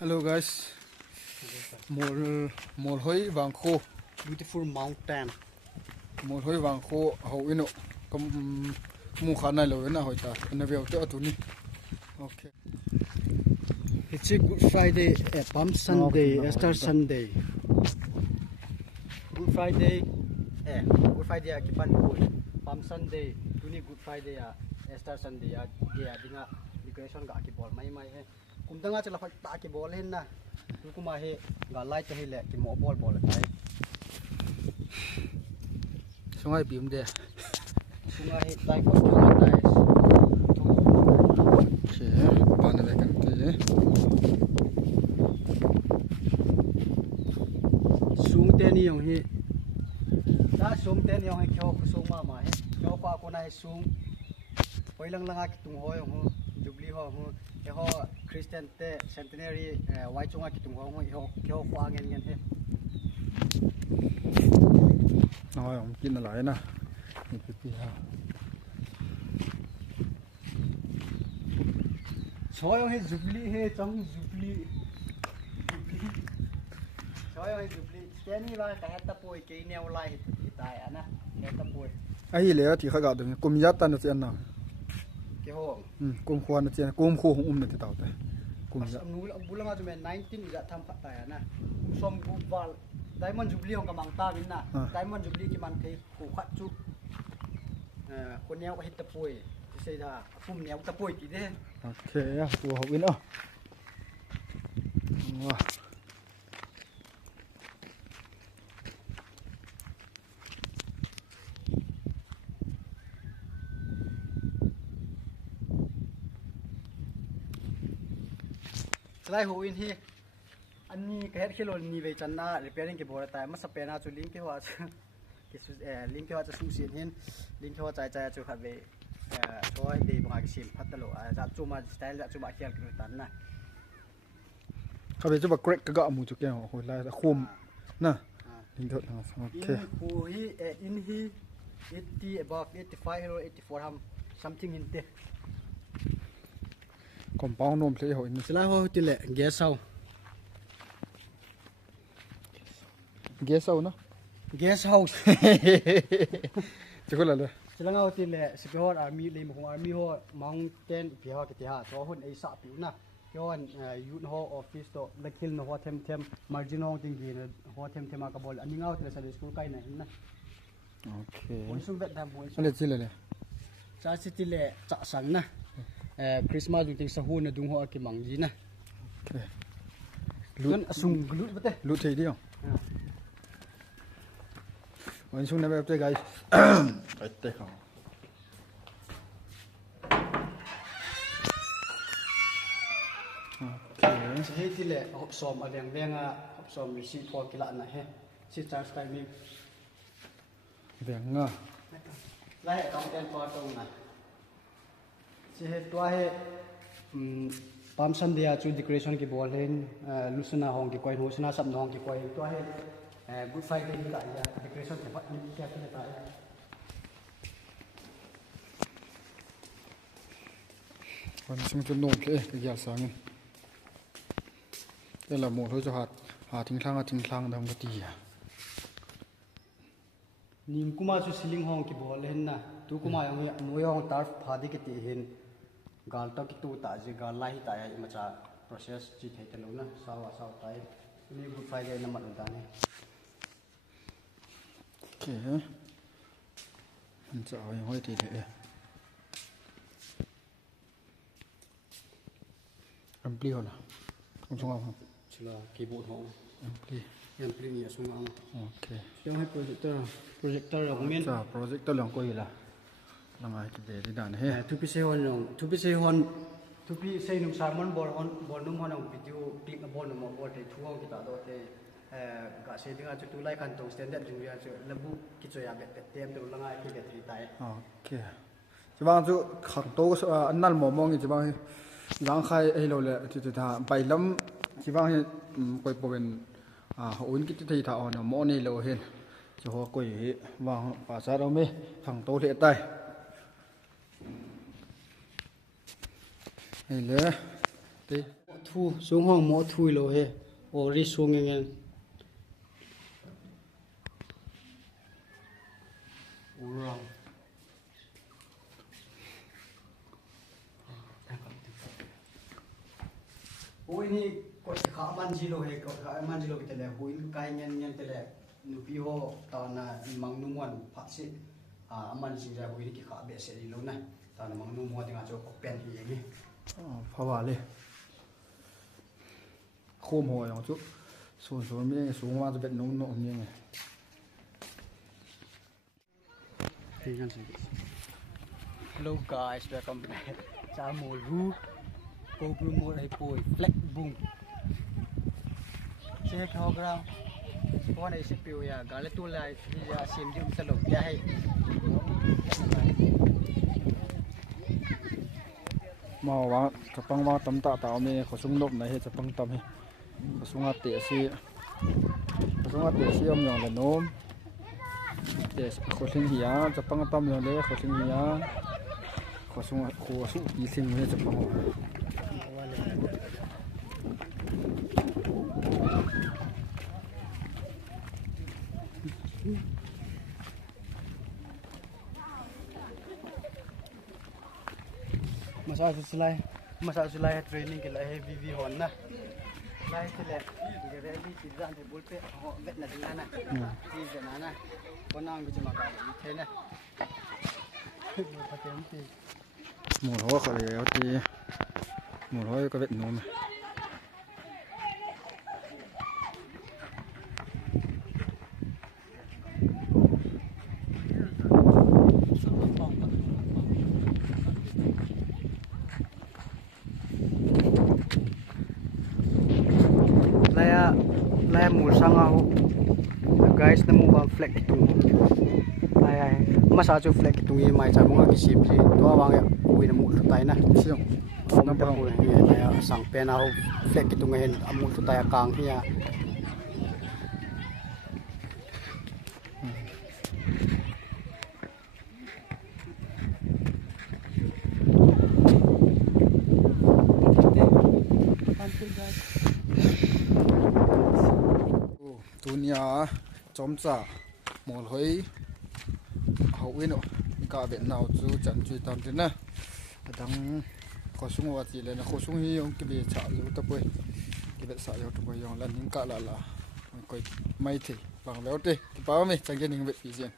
Hello guys, mol hoi wang kho, Beautiful mountain. mol hoi wang kho hau ino kam mu khana lo na hoi ta na veo te atuni. Okay. It's a Good Friday, Palm Sunday, Easter Sunday. Good Friday, Good Friday kipan good. Palm Sunday, tuni Good Friday Easter Sunday dia dinga decoration ga kibol mai kumdanga chala phak ta kibol hen na tu kuma he ga light he le ki mo bol tai Sungai bim de. sunga he tai ko tai Okay, pan ve kan te. sung te ni yong hi ta sung te ni yong he kyo ku sung ma he kyo pa ko na he sung poi lang langa ki tung ho yong ho jubli ho he ho Christian te centenary wai chunga ki tung ho ho kyo kwa ngen he Nói ông chín lại na. Ni pi ha. so yong he jubli he chang jubli so yong he jubli te ni ba ka heta poi ke neu lai hi tai ana heta poi Ai le thì khai ga ding kum yat tan no chen na. ke ho Kum khwan no chen kum khu hum na ti tao te. Kum ya. nu bulang atu men 19 ja tham khat tai ana som gu wal diamond jubilee hong kamang ta min na diamond jubilee ki man kai khu khat chuคนแนวเฮ็ดตะปุยสิได้พุ่มแนวตะปุยติเด้ Okay, ya, tu hau ino. Wah. Slai ho in hiอันนี้ก็เฮ็ดคิโลนี่ไปจันนารีเพยริ่งกี่บ่ได้แต่มาสเปนาจุลิงก์ที่ว่าที่สุดลิงก์ที่ว่าจะสู้เสียนเห็นลิงก์ที่ว่าใจจุขัดไปช่วยดีบางกิมพัดตลอดจะจุมาสไตล์จะจุมาเขียนกันตันนะ เขาเป็นจุบกเกรกก็มูจุกแกงโอ้ยลายคุมนะลิงก์เถิดนะโอเค in who he in he 80 above 85 hero 84 ham something in there คอมเปาโนมเพลย์หอยนี่ Slai ho ti le guess how เกสเอาเนาะ guess house จะก็อะไรเลย Silang au ti le sipihor army le mo army ho mountain piha ke ti ha so hun ei sa pi na yon youth ho office to lakil no ho them margin ho ting gi ho them ka bol ani ngau ti le sa school kai na hin na โอเค hun sum vet dam hun อะไรจิเลย sa si ti le cha sang na christmas du ting sa hun na dung ho ki mang ji na โอเค lun asung glut bate ลุดทีเดียววันช่วงนี้แบบเจ๊ไก่ไปเตะเขาโอเค si he ti le hop som aleng lenga hop som si for ki la na he si charge timing แบ่งอ่ะ lai account ten for tong na si he tua he Palm Sunday chu decoration ki bol hen lusuna hong ki koi hosna sab nong ki koi tua he Good Friday ni ka ya decoration ke pat ni kya ke ta วันช่วงจะโน้มเลยก็อยากสั่งแต่ละหมดเขาจะหาทิ้งทางทิ้งทางทำก็ดีอ่ะ nim kuma chu ceiling hong ki bol hen na tu kuma yong he noi hong tarf phadi ki ti hen gal ta ki tu ta ji gal lai ta ya ma cha process chi thai ta lo na sawa tai ni Good Friday na man ta ni โอเคมันจะเอาอย่างห้อยทีเลยอัมพลีเหรอคุณช่างครับ chula keyboard hong อัมพลี yan pri ni asung ang โอเค yang he projector hong men จ้าโปรเจกต์ตัวเหลืองกุยละละไงกินเดี๋ยวด่านเฮ้ tu pi se hon long tu pi se hon tu pi se num sarmon bor num hon video click na bor num bor te thu hong ki ta do te ga se dinga chu tu lai kan tong standard jing ya chu labu ki chu ya bet tem tu langa ki bet ri tai โอเคจะบ้างจะขังโต๊ะอันนั้นหมอมองจะบ้างล้างใครให้เราเลยจะทำไปล้ำจะบ้างให้กุยเป็นอุ่นกิจที่ถ่าอ่อนหมอนี่เราเห็นจะหัวกุยวางภาษาเราไม่ขังโต๊ะเละใต้ให้เลยตี thu xuống hong mo thui lo he ori xuống ngen urang oi ni ko kha man ji lo he ko kha man ji lo ke le huin kai ngen te le nu pi ho ta na mang nu mon pha si man ji ra huin ki kha be se lo na ta na mang nu mo tinga cho ko pen hi ni พาวาเลยโคมหัวอย่างจุสูงมีสูงว่าจะเป็นนุ่มๆยังไง Hello guys, welcome back. Sa mo ru ko ru mo ai poi flex boom. Se program ko nei se piu ya gale tu lai ya sim jum ta lo ya hai. มาว่าจะปังว่าตำตาตามีขอสุ่งลบไหนจะปังตำให้ขอสุ่งอาเตะซีขอสุ่งอาเตะซีอมอย่างละโน้มเตะขอสุ่งเหียจะปังตำอย่างเล็กขอสุ่งเหียขอสุ่งยีสิงให้จะปัง masa sulai training ke lai VV hon na. Lai ke le ke rally ti ran de bol pe ho vet na ding na. Ti ze na na. Ko nang bi ma ka ni the na. Patem ti หมูหัวเขาเลยเอาตีหมูหัวก็เป็นนุ่ม lai mul sang au guys na mu ba flag tu ai masa chu flag tu ye mai cha mo ki sip ji to awang ya ui na mu tai na เชี่ยง na ba mu ye mai sang pe na au flag tu ngen amu tu tai kang hiyaตัวนี้จอมจ่าหมดเลยเขาเว้นกาเบ็ดนาวจูจันจุยตามที่น่ะดังขอสุ่งว่าจีเลยนะขอสุ่งฮียงกิเบชาอยู่ตะปุยกิเบสายอยู่ตะปุยยองแล้วนิ่งกะละไม่ค่อยไม่ถี่บางแล้วเต้ที่ป้าไม่จังเกินนิ่งเบ็ดปีเซียน